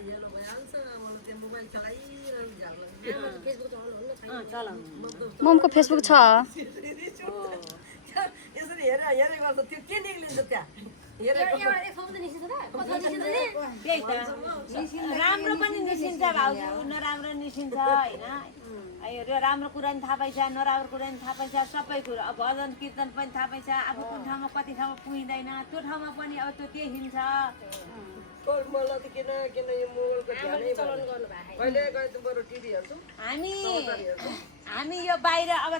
हाइहाल्नु भइहाल्छ मलाई त्यो मोबाइल चलाइरहनु झ्याल फेसबुक चलाउनु चलाउनु ममको फेसबुक छ यसरी हेरे गर्छ त्यो के निक्लिन्छ त्यहाँ हेरेको त्यही त राम्रो पनि निस्किन्छ भाउजू नराम्रो निस्किन्छ होइन यो राम्रो कुरा नि थाहा पाइन्छ नराम्रो कुरा नि थाहा पाइन्छ सबै कुरो अब भजन कीर्तन पनि थाहा पाइन्छ अब कुन ठाउँमा कति ठाउँमा पुगिँदैन त्यो ठाउँमा पनि अब त्यो त्यही हिँड्छ मलाई त किन यो मोबाइलको ध्यानै कहिले गए त बरु टिभी हेर्छु हामी यो बाहिर अब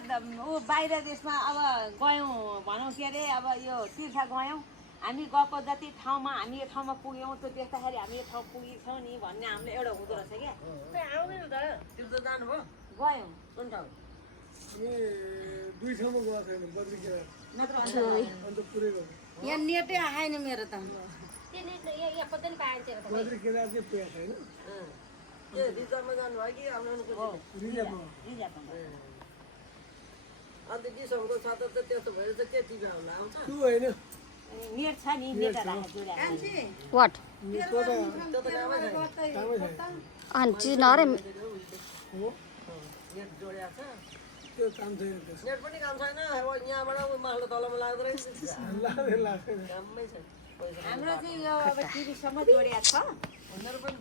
बाहिर देशमा अब गयौँ भनौँ के अरे अब यो तीर्थ गयौँ हामी गएको जति ठाउँमा हामी यो ठाउँमा पुग्यौँ त्यो देख्दाखेरि हामी यो ठाउँ पुगेछौँ नि भन्ने हाम्रो एउटा हुँदो रहेछ क्या आउँदैन त तीर्थ जानुभयो गयौँ कुन ठाउँ दुई ठाउँमा गएको छैन बद्री केदार नत्र अन्त पुरै गयो यहाँ नेटै आएन मेरो त बद्री केदार चाहिँ पुगेको छैन के रिजर्भमा जानुभयो कि आफ्नो रिजर्भमा रिजर्भमा अन्त डिसम्बरको साथ त त्यस्तो भएर चाहिँ के टिभी आउनु आउँछ त्यो होइन नेट छ नि नेट राखेर जोडेर वाट त्यो त कामै छैन आन्टी नरे हो नेट जोडिएको छ त्यो काम छैन त्यसको नेट पनि काम छैन अब यहाँबाट मासु तलमा लाग्दो रहेछ लाग्दैन लाग्दैन कामै छैन पैसा हाम्रो चाहिँ यो अब टिभीसम्म जोडिएको छ उनीहरू पनि